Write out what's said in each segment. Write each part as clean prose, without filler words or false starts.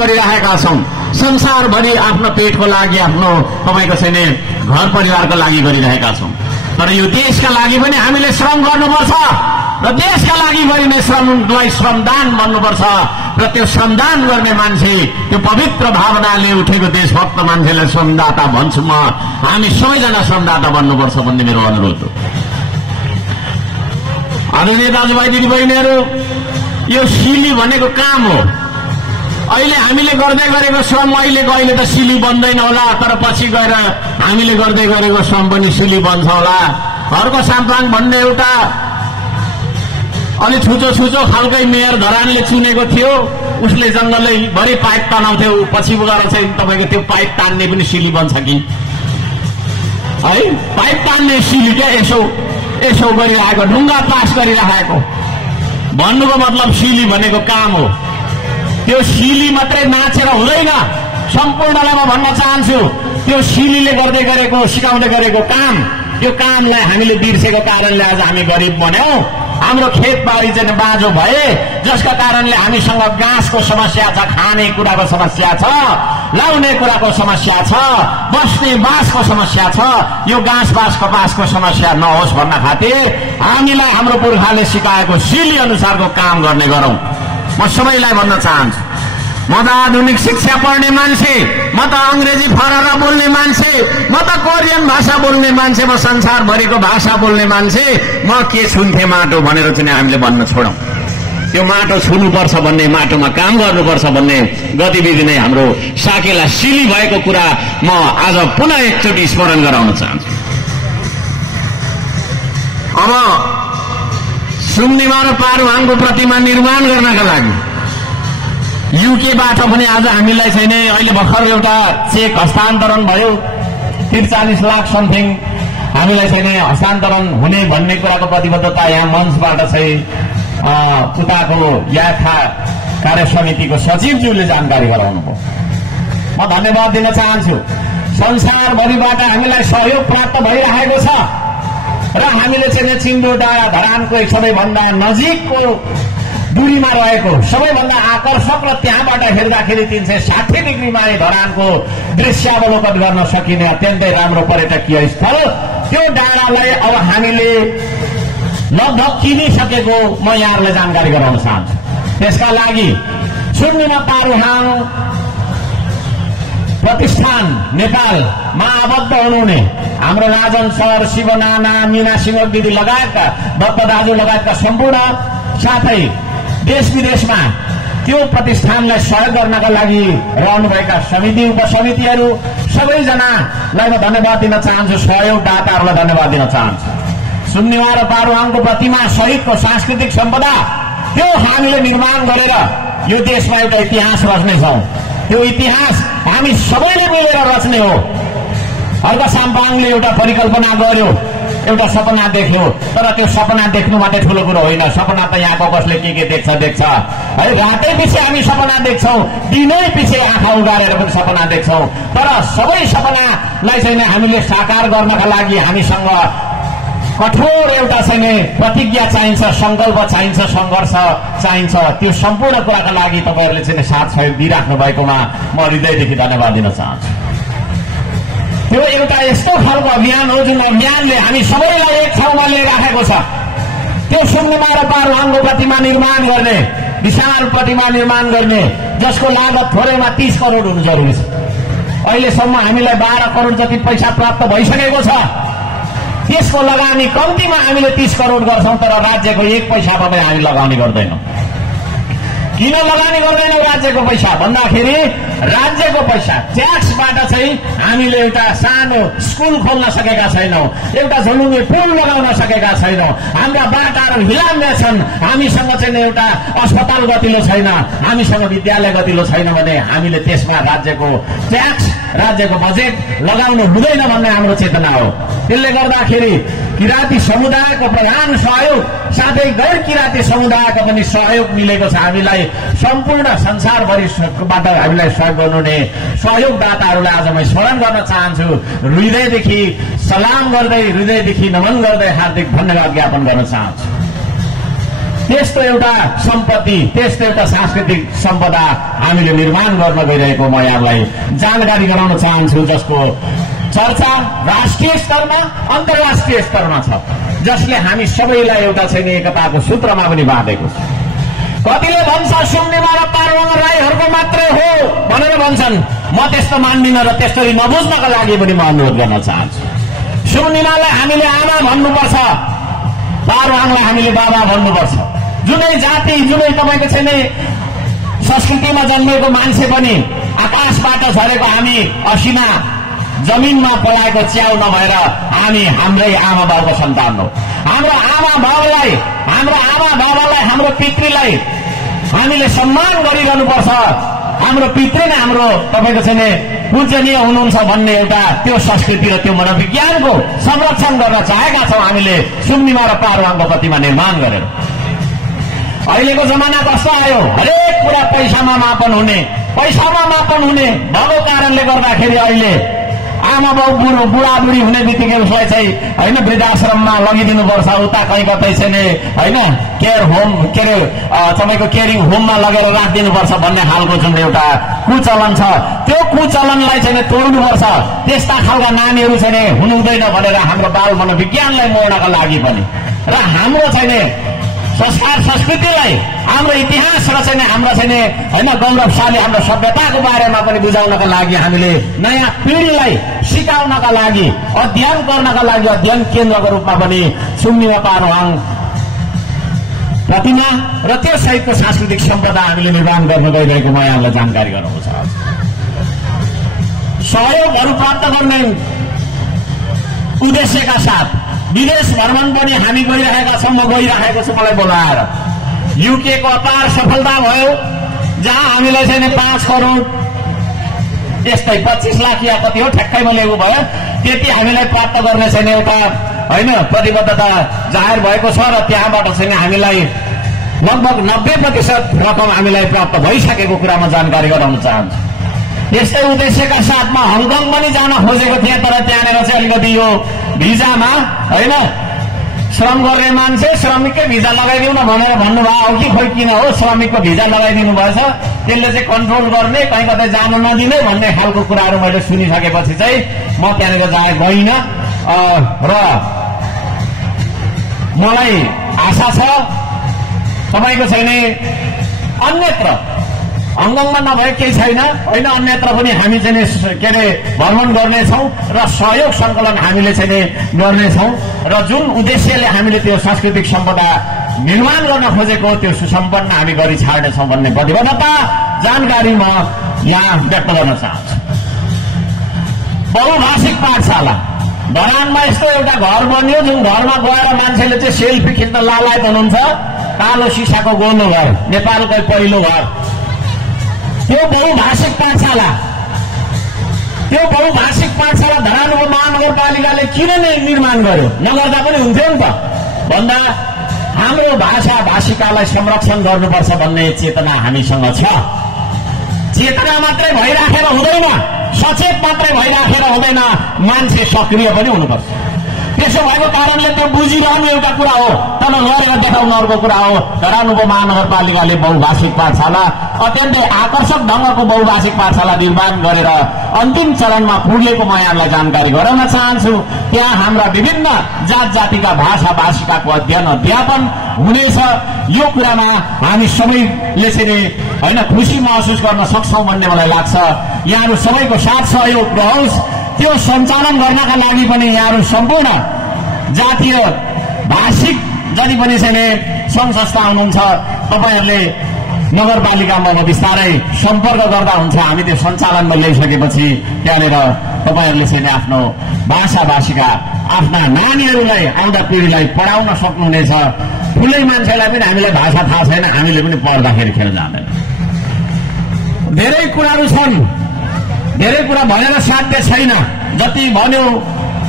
गरिरहेका छौं। संसारभरि आफ्नो पेटको लागि, आफ्नो तपाईको चाहिँ घर परिवारको लागि गरिरहेका छौं। तर यो देशका लागि पनि हामीले श्रम गर्नुपर्छ र देशका लागि गरिने श्रमलाई श्रमदान भन्नुपर्छ र त्यो श्रमदान गर्ने मान्छे, त्यो पवित्र भावनाले उठेको देशभक्त मान्छेलाई श्रमदाता भन्छु म। हामी सबैजना श्रमदाता बन्नुपर्छ भन्ने मेरो अनुरोध हो। आदरणीय दाजुभाइ दिदीबहिनीहरू, यो सिली भनेको काम हो। अहिले हामीले गर्दै गरेको श्रम अहिले त सिली बन्दैन होला, तर पछि गएर हामीले गर्दै गरेको श्रम पनि सिली बन्छ होला। घरको साम्पाङ भन्ने एउटा अलि छुचो खालकै मेयर धरानले चुनेको थियो। उसले जंगलै भरि पाइप तानाउँथ्यो, पछि गएर चाहिँ तपाईको त्यो पाइप तान्ने पनि सिली बन्छ कि है? पाइप तान्ने सिली क्या यसो गरिरहेको, ढुङ्गा पास गरिरहेको भन्नुको मतलब सिली भनेको काम हो। त्यो सिली मात्रै नाचेर हुँदैन। सम्पूर्णलाई म भन्न चाहन्छु, त्यो सिलीले गर्दै गरेको, सिकाउँदै गरेको काम, त्यो कामलाई हामीले बिर्सेको कारणले आज हामी गरिब बन्यौं। हाम्रो खेतबारी चाहिँ बाँझो भए, जसका कारणले हामीसँग घाँसको समस्या छ, खाने कुराको समस्या छ, लाउने कुराको समस्या छ, बस्ने बासको समस्या छ। यो घाँस बास कपासको समस्या नहोस् भन्न खातिर हामीलाई हाम्रो पुर्खाले सिकाएको सिली अनुसारको काम गर्ने गरौं। म सबैलाई भन्न चाहन्छु, म त आधुनिक शिक्षा पढ्ने मान्छे, म त अंग्रेजी फरर बोल्ने मान्छे, म त कोरियन भाषा बोल्ने मान्छे, म संसारभरिको भाषा बोल्ने मान्छे। म के छुन्थे माटो भनेर चाहिँ हामीले भन्न छोडौं। त्यो माटो छुनुपर्छ भन्ने, माटोमा काम गर्नुपर्छ भन्ने गतिविधि नै हाम्रो साकेला सिली भएको कुरा म आज पुनः एकचोटि स्मरण गराउन चाहन्छु। अब सुम्निमा र पारुहाङको प्रतिमा निर्माण गर्नका लागि युकेबाट पनि आज हामीलाई चाहिँ अहिले भर्खर एउटा चेक हस्तान्तरण भयो। 43 लाख समथिङ हामीलाई चाहिँ हस्तान्तरण हुने भन्ने कुराको प्रतिबद्धता यहाँ मञ्चबाट चाहिँ उताको याथा कार्य समितिको सचिवज्यूले जानकारी गराउनुभयो। म धन्यवाद दिन चाहन्छु। संसारभरिबाट हामीलाई सहयोग प्राप्त भइरहेको छ र हामीले चाहिँ चिङ्डो डाँडा धरानको एक सबैभन्दा नजिकको दूरीमा रहेको, सबैभन्दा आकर्षक र त्यहाँबाट हेर्दाखेरि 360 डिग्रीमा धरानको दृश्यावलोकन गर्न सकिने अत्यन्तै राम्रो पर्यटकीय स्थल, त्यो डाँडालाई अब हामीले लगभग किनिसकेको म यहाँहरूलाई जानकारी गराउन चाहन्छु। त्यसका लागि सुम्निमा पारुहाङ प्रतिष्ठान नेपालमा आबद्ध हुनुहुने हाम्रो राजन सर, शिव नाना, मीना सिंह दिदी लगायतका, दत्त दाजु लगायतका सम्पूर्ण साथै देश विदेशमा त्यो प्रतिष्ठानलाई सहयोग गर्नका लागि रहनुभएका समिति उपसमितिहरू सबैजनालाई म धन्यवाद दिन चाहन्छु। सहयोगदाताहरूलाई धन्यवाद दिन चाहन्छु। सुम्निमा र पारुहाङको प्रतिमा सहितको सांस्कृतिक सम्पदा त्यो हामीले निर्माण गरेर यो देशमा एउटा इतिहास रच्नेछौँ। त्यो इतिहास हामी सबैले मिलेर रच्ने हो। हर्का साम्पाङले एउटा परिकल्पना गर्यो, एउटा सपना देख्यो, तर त्यो सपना देख्नु मात्रै ठुलो कुरो होइन। सपना त यहाँको कसले के देख्छ है। रातै पछि हामी सपना देख्छौँ, दिनै पछि आँखा उगारेर पनि सपना देख्छौँ। तर सबै सपनालाई चाहिँ हामीले साकार गर्नका लागि हामीसँग कठोर एउटा चाहिँ प्रतिज्ञा चाहिन्छ, संकल्प चाहिन्छ, सङ्घर्ष चाहिन्छ। त्यो सम्पूर्ण कुराका लागि तपाईहरूले चाहिँ साथ सहयोग दिइराख्नु भएकोमा म हृदयदेखि धन्यवाद दिन चाहन्छु। त्यो एउटा यस्तो खालको अभियान हो जुन अभियानले हामी सबैलाई एक ठाउँमा लिएर राखेको छ। त्यो सुम्निमा र पारुहाङको प्रतिमा निर्माण गर्ने, विशाल प्रतिमा निर्माण गर्ने, जसको लागत थोरैमा 30 करोड हुनु जरुरी छ। अहिलेसम्म हामीलाई 12 करोड जति पैसा प्राप्त भइसकेको छ। त्यसको लगानी कम्तीमा हामीले 30 करोड गर्छौं, तर राज्यको 1 पैसा पनि हामी लगानी गर्दैनौं। किन लगानी गर्दैनौं राज्यको पैसा भन्दाखेरि राज्यको पैसा ट्याक्सबाट चाहिँ हामीले एउटा सानो स्कुल खोल्न सकेका छैनौं, एउटा झलुङ्गे पुल लगाउन सकेका छैनौं, हाम्रा बाटाहरू हिलाम्य छन्, हामीसँग चाहिँ एउटा अस्पताल गतिलो छैन, हामीसँग विद्यालय गतिलो छैन भने हामीले त्यसमा राज्यको ट्याक्स, राज्यको बजेट लगाउनु हुँदैन भन्ने हाम्रो चेतना हो। त्यसले गर्दाखेरि किराती समुदायको प्रधान सहयोग साथै गैर किराती समुदायको पनि सहयोग मिलेको छ। हामीलाई सम्पूर्ण संसारभरिबाट हामीलाई सहयोग गर्नुहुने सहयोगदाताहरूलाई आज म स्मरण गर्न चाहन्छु। हृदयदेखि सलाम गर्दै, हृदयदेखि नमन गर्दै हार्दिक धन्यवाद ज्ञापन गर्न चाहन्छु। त्यस्तो एउटा सम्पत्ति, त्यस्तो एउटा सांस्कृतिक सम्पदा हामीले निर्माण गर्न गइरहेको म यहाँलाई जानकारी गराउन चाहन्छु, जसको चर्चा राष्ट्रिय स्तरमा अन्तर्राष्ट्रिय स्तरमा छ, जसले हामी सबैलाई एउटा चाहिँ एकताको सूत्रमा पनि बाँधेको छ। कतिले भन्छ सुम्निमा र पारुवाङ राईहरूको मात्रै हो भनेर भन्छन्। म त्यस्तो मान्दिनँ र त्यसरी नबुझ्नका लागि पनि म अनुरोध गर्न चाहन्छु। सुम्निमालाई हामीले आमा भन्नुपर्छ, पारुवाङलाई हामीले बाबा भन्नुपर्छ। जुनै जाति, जुनै तपाईँको चाहिँ नि संस्कृतिमा जन्मेको मान्छे पनि आकाशबाट झरेको हामी असिना जमिनमा पलाएको च्याउ नभएर हामी हाम्रै आमा बाबुको सन्तान हो। हाम्रो आमा बाबुलाई, हाम्रो पितृलाई हामीले सम्मान गरिरहनुपर्छ। हाम्रो पितृ नै हाम्रो तपाईँको चाहिँ नि पूजनीय हुनुहुन्छ भन्ने एउटा त्यो संस्कृति र त्यो मनोविज्ञानको संरक्षण गर्न चाहेका छौँ हामीले सुम्निमा र पारुवाङको प्रतिमा निर्माण गरेर। अहिलेको जमाना कस्तो आयो, हरेक कुरा पैसामा मापन हुने भएको कारणले गर्दाखेरि अहिले आमा बाउ बुढाबुढी हुने बित्तिकै उसलाई चाहिँ होइन वृद्धाश्रममा लगिदिनुपर्छ, उता कहीँ कतै चाहिँ होइन केयर होम के अरे तपाईँको केयरिङ होममा लगेर राखिदिनुपर्छ भन्ने खालको जुन एउटा कुचलन छ, त्यो कुचलनलाई चाहिँ तोड्नुपर्छ। त्यस्ता खालका नानीहरू चाहिँ हुनु हुँदैन भनेर हाम्रो बाल मनोविज्ञानलाई मोड्नका लागि पनि र हाम्रो चाहिँ संस्कार संस्कृतिलाई, हाम्रो इतिहास र चाहिँ हाम्रो चाहिँ होइन गौरवशाली हाम्रो सभ्यताको बारेमा पनि बुझाउनका लागि हामीले नयाँ पिँढीलाई सिकाउनका लागि, अध्ययन गर्नका लागि अध्ययन केन्द्रको रूपमा पनि सुम्निमा पारुवाङ प्रतिमा र त्यो सहितको सांस्कृतिक सम्पदा हामीले निर्माण गर्न गइरहेको म यहाँलाई जानकारी गराउन चाहन्छु। सहयोगहरू प्राप्त गर्ने उद्देश्यका साथ विदेश भ्रमण पनि हामी गइरहेका छौँ। म गइरहेको छु, मलाई बोलाएर युके को अपार सफलता भयो, जहाँ हामीलाई चाहिँ 5 करोड यस्तै 25 लाख या कति हो ठ्याक्कैमा लिएको भयो, त्यति हामीलाई प्राप्त गर्ने चाहिँ एउटा होइन प्रतिबद्धता जाहेर भएको छ र त्यहाँबाट चाहिँ हामीलाई लगभग 90% रकम हामीलाई प्राप्त भइसकेको कुरामा जानकारी गराउन चाहन्छु। यस्तै उद्देश्यका साथमा हङकङ पनि जान खोजेको थिएँ, तर त्यहाँनिर चाहिँ अलिकति यो भिजामा होइन श्रम गर्ने मान्छे श्रमिककै भिजा लगाइदिउँ न भनेर भन्नुभयो हो कि खोइ किन हो श्रमिकको भिजा लगाइदिनु भएछ, त्यसले चाहिँ कन्ट्रोल गर्ने, कहीँ कतै जान नदिने भन्ने खालको कुराहरू मैले सुनिसकेपछि चाहिँ म त्यहाँनिर गइनँ र मलाई आशा छ तपाईँको छैन अन्यत्र हङकङमा नभए केही छैन होइन, अन्यत्र पनि हामी चाहिँ के अरे भ्रमण गर्नेछौँ र सहयोग सङ्कलन हामीले चाहिँ गर्नेछौँ र जुन उद्देश्यले हामीले त्यो सांस्कृतिक सम्पदा निर्माण गर्न खोजेको त्यो सुसम्पन्न हामी गरी छाड्नेछौँ भन्ने प्रतिबद्धता जानकारी म यहाँ व्यक्त गर्न चाहन्छु। बहुभाषिक पाठशाला धरानमा यस्तो एउटा घर बन्यो, जुन घरमा गएर मान्छेले चाहिँ सेल्फी खिच्न लालायत हुनुहुन्छ, कालो सिसाको गोलो घर, नेपालकै पहिलो घर। त्यो बहुभाषिक पाठशाला धरानको महानगरपालिकाले किन नै निर्माण गर्यो, नगर्दा पनि हुन्थ्यो नि त भन्दा हाम्रो भाषा भाषिकालाई संरक्षण गर्नुपर्छ भन्ने चेतना हामीसँग छ। चेतना मात्रै भइराखेर हुँदैन, सचेत मात्रै भइराखेर हुँदैन, मान्छे सक्रिय पनि हुनुपर्छ। त्यसो भएको कारणले त्यो बुझिरहनु एउटा कुरा हो, तर गरेर देखाउनु अर्को कुरा हो। धरान उपमहानगरपालिकाले बहुभाषिक पाठशाला अत्यन्तै आकर्षक ढङ्गको बहुभाषिक पाठशाला निर्माण गरेर अन्तिम चरणमा पुगेको म यहाँलाई जानकारी गराउन चाहन्छु। त्यहाँ हाम्रा विभिन्न जात जातिका भाषा भाषिकाको अध्ययन अध्यापन हुनेछ। यो कुरामा हामी सबैले चाहिँ होइन खुसी महसुस गर्न सक्छौँ भन्ने मलाई लाग्छ। यहाँहरू सबैको साथ सहयोग रहोस्। त्यो सञ्चालन गर्नका लागि पनि यहाँहरू सम्पूर्ण जातीय भाषिक जति पनि चाहिँ सङ्घ संस्था हुनुहुन्छ, तपाईँहरूले नगरपालिकामा बिस्तारै सम्पर्क गर्दा हुन्छ। हामी त्यो सञ्चालनमा ल्याइसकेपछि त्यहाँनिर तपाईँहरूले चाहिँ आफ्नो भाषा भाषिका आफ्ना नानीहरूलाई आउँदा पिँढीलाई पढाउन सक्नुहुनेछ। ठुलै मान्छेलाई पनि हामीलाई भाषा थाहा छैन, हामीले पनि पढ्दाखेरि खेल जाँदैन। धेरै कुराहरू छन्, धेरै कुरा भनेर साध्य छैन। जति भन्यो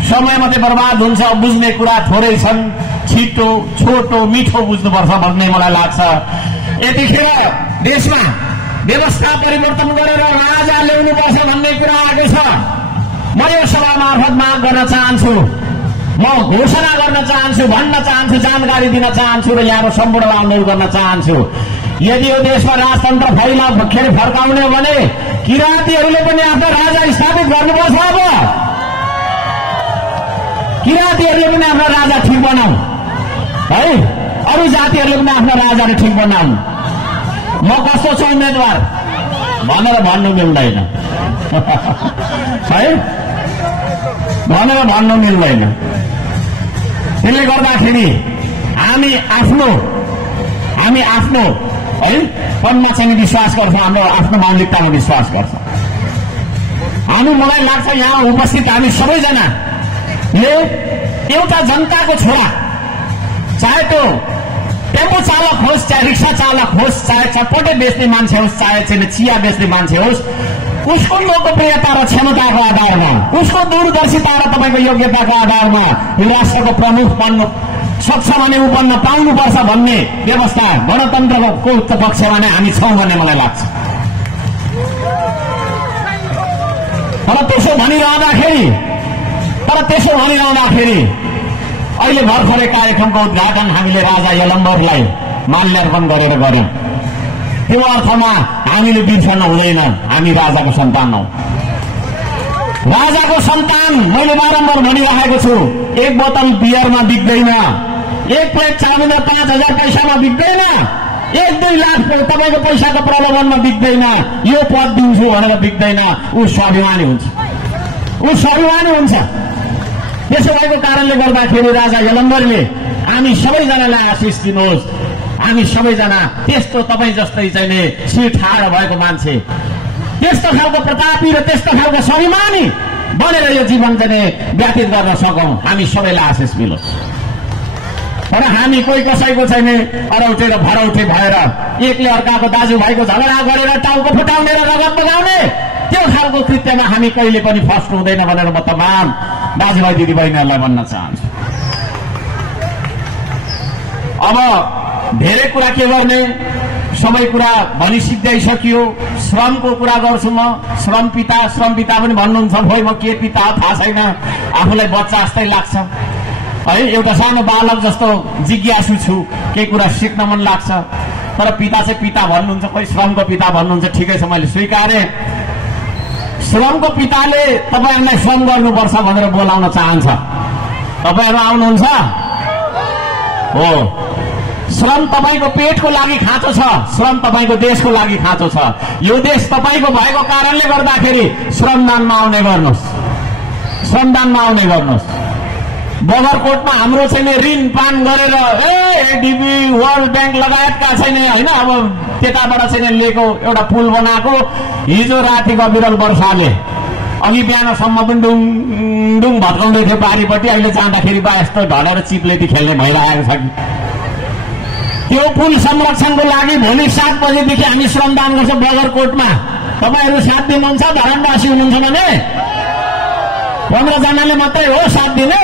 समय मात्रै बर्बाद हुन्छ, बुझ्ने कुरा थोरै छन्। छिटो छोटो मिठो बुझ्नुपर्छ भन्ने मलाई लाग्छ। यतिखेर देशमा व्यवस्था परिवर्तन गरेर राजा ल्याउनुपर्छ भन्ने कुरा आएको छ। म यो सभा मार्फत माग गर्न चाहन्छु, म घोषणा गर्न चाहन्छु, भन्न चाहन्छु, जानकारी दिन चाहन्छु र यहाँको सम्पूर्णलाई अनुरोध गर्न चाहन्छु। यदि यो देशमा राजतन्त्र फर्काउने हो भने किराँतीहरूले पनि आफ्नो राजा स्थापित गर्नुपर्छ। अब किराँतीहरूले पनि आफ्नो राजा ठिक बनाऊ है, अरू जातिहरूले पनि आफ्नो राजाले ठिक बनाऊ। म कस्तो छु उम्मेदवार भनेर भन्नु मिल्दैन है, भनेर भन्नु मिल्दैन। त्यसले गर्दाखेरि हामी आफ्नो है पनमा चाहिँ विश्वास गर्छौँ, हाम्रो आफ्नो मौलिकतामा विश्वास गर्छौँ। मलाई लाग्छ यहाँ उपस्थित हामी सबैजनाले एउटा जनताको छोरा, चाहे त्यो टेम्पो चालक होस्, चाहे रिक्सा चालक होस्, चाहे चटपटे बेच्ने मान्छे होस्, चाहे चाहिँ चिया बेच्ने मान्छे होस्, उसको लोकप्रियता र क्षमताको आधारमा, उसको दूरदर्शिता र तपाईँको योग्यताको आधारमा यो राष्ट्रको प्रमुख बन्न सक्छ भने ऊ बन्न पाउनुपर्छ भन्ने व्यवस्था गणतन्त्रको पक्षमा नै हामी छौँ भन्ने मलाई लाग्छ। तर त्यसो भनिरहँदाखेरि अहिले भर्खरै कार्यक्रमको उद्घाटन हामीले राजा यलम्बरलाई माल्यार्पण गरेर गर्यौं। त्यो अर्थमा हामीले बिर्सन हुँदैन, हामी राजाको सन्तान हौ। राजाको सन्तान मैले बारम्बार भनिरहेको छु, एक बोतल बियरमा बिक्दैन, एक प्लेट चाउमिन 5,000 पैसामा बिक्दैन, 1-2 लाख तपाईँको पैसाको प्रलोभनमा बिक्दैन, यो पद दिन्छु भनेर बिक्दैन। ऊ स्वाभिमानी हुन्छ। त्यसो भएको कारणले गर्दाखेरि राजा यलम्बरले हामी सबैजनालाई आशिष दिनुहोस्। हामी सबैजना त्यस्तो तपाईँ जस्तै चाहिँ शिर ठाड भएको मान्छे, त्यस्तो खालको प्रतापी र त्यस्तो खालको स्वाभिमानी बनेर यो जीवन चाहिँ व्यतीत गर्न सकौँ, हामी सबैलाई आशिष मिलोस्। तर हामी कोही कसैको चाहिँ अरौटे र भरौटे भएर एकले अर्काको दाजुभाइको झगडा गरेर टाउको फुटाउने र रगत बगाउने त्यो खालको कृत्यमा हामी कहिले पनि फर्स्ट हुँदैन भनेर म तमाम दाजुभाइ दिदीबहिनीहरूलाई भन्न चाहन्छु। अब धेरै कुरा के गर्ने, सबै कुरा भनिसिक्दैसकियो। श्रमको कुरा गर्छु म। श्रम पिता पनि भन्नुहुन्छ, खोइ म के पिता थाहा छैन, आफूलाई बच्चा जस्तै लाग्छ है, एउटा सानो बालक जस्तो जिज्ञासु छु, केही कुरा सिक्न मन लाग्छ। तर पिता चाहिँ पिता भन्नुहुन्छ, खोइ श्रमको पिता भन्नुहुन्छ, ठिकै छ, मैले स्वीकारेँ। श्रमको पिताले तपाईँहरूलाई श्रम गर्नुपर्छ भनेर बोलाउन चाहन्छ। तपाईँहरू आउनुहुन्छ हो। श्रम तपाईँको पेटको लागि खाँचो छ, श्रम तपाईँको देशको लागि खाँचो छ। यो देश तपाईँको भएको कारणले गर्दाखेरि श्रमदानमा आउने गर्नुहोस्। बगरकोटमा हाम्रो चाहिँ ऋण पान गरेर एडीबी वर्ल्ड ब्याङ्क लगायतका छैन होइन, अब त्यताबाट चाहिँ लिएको एउटा पुल बनाएको। हिजो रातिको विरल वर्षाले अघि बिहानसम्म पनि डुङ भत्काउँदै थियो बारीपट्टि, अहिले जाँदाखेरि बा यस्तो ढलेर चिप्लेटी खेल्ने भइरहेको छ कि। त्यो पुल संरक्षणको लागि भोलि 7 बजेदेखि हामी श्रमदान गर्छौँ बगरकोटमा। तपाईँहरू साथ दिनुहुन्छ, धरानवासी हुनुहुन्छ भने 15 जनाले मात्रै हो साथ दिने,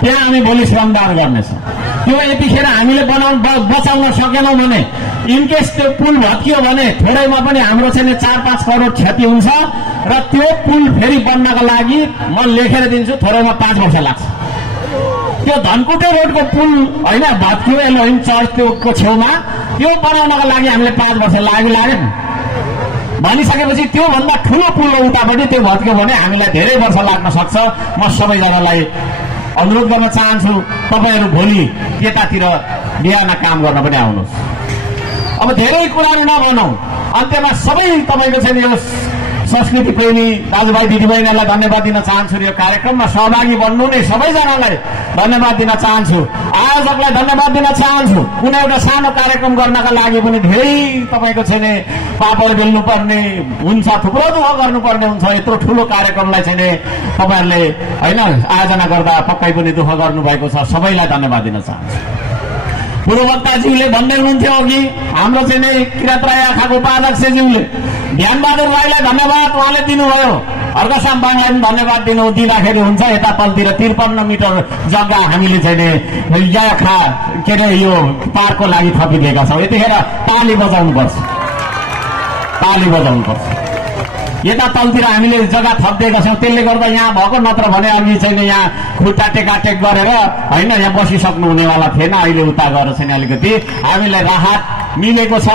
त्यहाँ हामी भोलि श्रमदान गर्नेछौँ। त्यो यतिखेर हामीले बचाउन सकेनौँ भने, इनकेस त्यो पुल भत्कियो भने थोरैमा पनि हाम्रो चाहिँ 4-5 करोड क्षति हुन्छ र त्यो पुल फेरि बन्नको लागि म लेखेर दिन्छु, थोरैमा 5 वर्ष लाग्छ। त्यो धनकुटे रोडको पुल होइन भत्कियो एलोहिम चर्च त्यो छेउमा, त्यो बनाउनको लागि हामीले 5 वर्ष लाग्यो भनिसकेपछि त्योभन्दा ठुलो पुल उतापट्टि त्यो भत्क्यो भने हामीलाई धेरै वर्ष लाग्न सक्छ। म सबैजनालाई अनुरोध गर्न चाहन्छु, तपाईँहरू भोलि त्यतातिर बिहान काम गर्न पनि आउनुहोस्। अब धेरै कुराहरू नभनौँ, अन्त्यमा सबै तपाईँको चाहिँ यो संस्कृति प्रेमी दाजुभाइ दिदीबहिनीहरूलाई धन्यवाद दिन चाहन्छु। यो कार्यक्रममा सहभागी बन्नु नै सबैजनालाई धन्यवाद दिन चाहन्छु। आयोजकलाई धन्यवाद दिन चाहन्छु। कुनै एउटा सानो कार्यक्रम गर्नका लागि पनि धेरै तपाईँको चाहिँ पापड बेल्नुपर्ने हुन्छ, थुप्रो दुःख गर्नुपर्ने हुन्छ। यत्रो ठुलो कार्यक्रमलाई चाहिँ तपाईँहरूले होइन आयोजना गर्दा पक्कै पनि दुःख गर्नुभएको छ। सबैलाई धन्यवाद दिन चाहन्छु। पूर्ववक्ताज्यूले भन्दै हुनुहुन्थ्यो अघि, हाम्रो चाहिँ किराँत राई आँखाको उपाध्यक्षज्यूले ध्यानबहादुर राईलाई धन्यवाद उहाँले दिनुभयो। अर्घसाम बाङ्गालाई पनि धन्यवाद दिँदाखेरि हुन्छ। यता तलतिर 53 मिटर जग्गा हामीले चाहिँ आँखा के अरे यो पार्कको लागि थपिदिएका छौँ। यतिखेर ताली बजाउनुपर्छ। यता तलतिर हामीले जग्गा थपिदिएका छौँ, त्यसले गर्दा यहाँ भएको, नत्र भने अघि चाहिँ यहाँ खुट्टा टेकाटेक गरेर होइन यहाँ बसिसक्नु हुनेवाला थिएन। अहिले उता गएर चाहिँ अलिकति हामीलाई राहत मिलेको छ।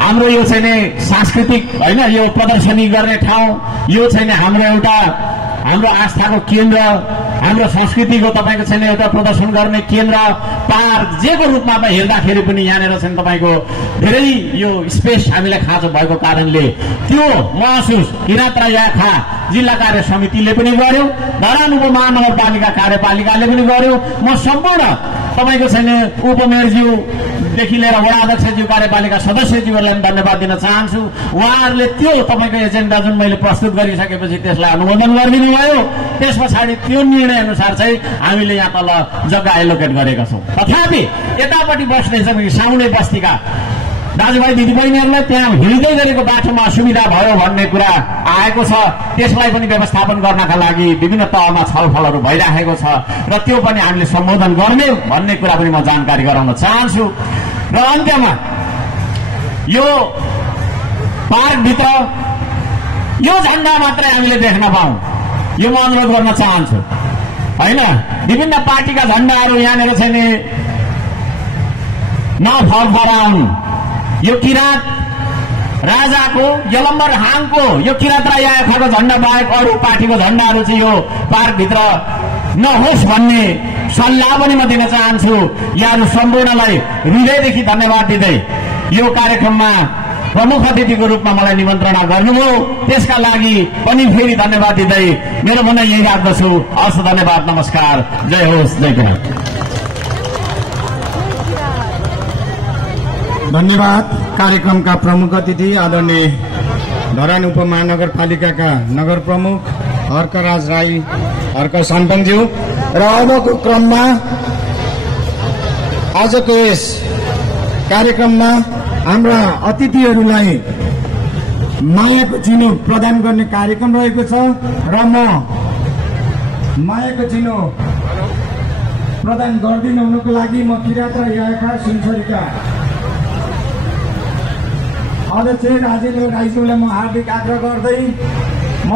हाम्रो यो चाहिँ नि सांस्कृतिक होइन यो प्रदर्शनी गर्ने ठाउँ, यो चाहिँ हाम्रो एउटा हाम्रो आस्थाको केन्द्र, हाम्रो संस्कृतिको तपाईँको चाहिँ एउटा प्रदर्शन गर्ने केन्द्र, पार्क जेको रूपमा हेर्दाखेरि पनि यहाँनिर चाहिँ तपाईँको धेरै यो स्पेस हामीलाई खाँचो भएको कारणले त्यो महसुस किराँत र याखा जिल्ला कार्य समितिले पनि गर्यो, धरान उपमहानगरपालिका कार्यपालिकाले पनि गर्यो। म सम्पूर्ण तपाईँको चाहिँ उपमेयरज्यूदेखि लिएर वडा अध्यक्षज्यू कार्यपालिका सदस्यज्यूहरूलाई पनि धन्यवाद दिन चाहन्छु। उहाँहरूले त्यो तपाईँको एजेन्डा जुन मैले प्रस्तुत गरिसकेपछि त्यसलाई अनुमोदन गरिदिनु भयो। त्यस पछाडि त्यो निर्णय अनुसार चाहिँ हामीले यहाँ तल जग्गा एलोकेट गरेका छौँ। तथापि यतापट्टि बस्ने चाहिँ साउनै बस्तीका दाजुभाइ दिदीबहिनीहरूलाई त्यहाँ हिँड्दै गरेको बाटोमा असुविधा भयो भन्ने कुरा आएको छ। त्यसलाई पनि व्यवस्थापन गर्नका लागि विभिन्न तहमा छलफलहरू भइराखेको छ र त्यो पनि हामीले सम्बोधन गर्ने भन्ने कुरा पनि म जानकारी गराउन चाहन्छु। र अन्त्यमा यो पार्कभित्र यो झण्डा मात्रै हामीले देख्न पाऊँ यो म अनुरोध गर्न चाहन्छु। होइन विभिन्न पार्टीका झण्डाहरू यहाँनिर चाहिँ नि नफरफराउन्। यो किराँत राजाको यलम्बर हाङको यो किराँत र याखाको झण्डा बाहेक अरू पार्टीको झण्डाहरू चाहिँ यो पार्कभित्र नहोस् भन्ने सल्लाह पनि म दिन चाहन्छु। यहाँहरू सम्पूर्णलाई हृदयदेखि धन्यवाद दिँदै यो कार्यक्रममा प्रमुख अतिथिको रूपमा मलाई निमन्त्रणा गर्नुभयो, त्यसका लागि पनि फेरि धन्यवाद दिँदै मेरो भनाइ यही राख्दछु। हस्, धन्यवाद, नमस्कार, जय होस्, जय किराँत। धन्यवाद। कार्यक्रमका प्रमुख अतिथि आदरणीय धरान उपमहानगरपालिकाका नगर प्रमुख हर्कराज राई हर्क साम्पङज्यू। र अबको क्रममा आजको यस कार्यक्रममा हाम्रा अतिथिहरूलाई मायाको चिनो प्रदान गर्ने कार्यक्रम रहेको छ र म मायाको चिनो प्रदान गरिदिनु हुनुको लागि म किराँत र याखा सुनसरीका अध्यक्ष राजेन्द्र राईज्यूलाई म हार्दिक आग्रह गर्दै म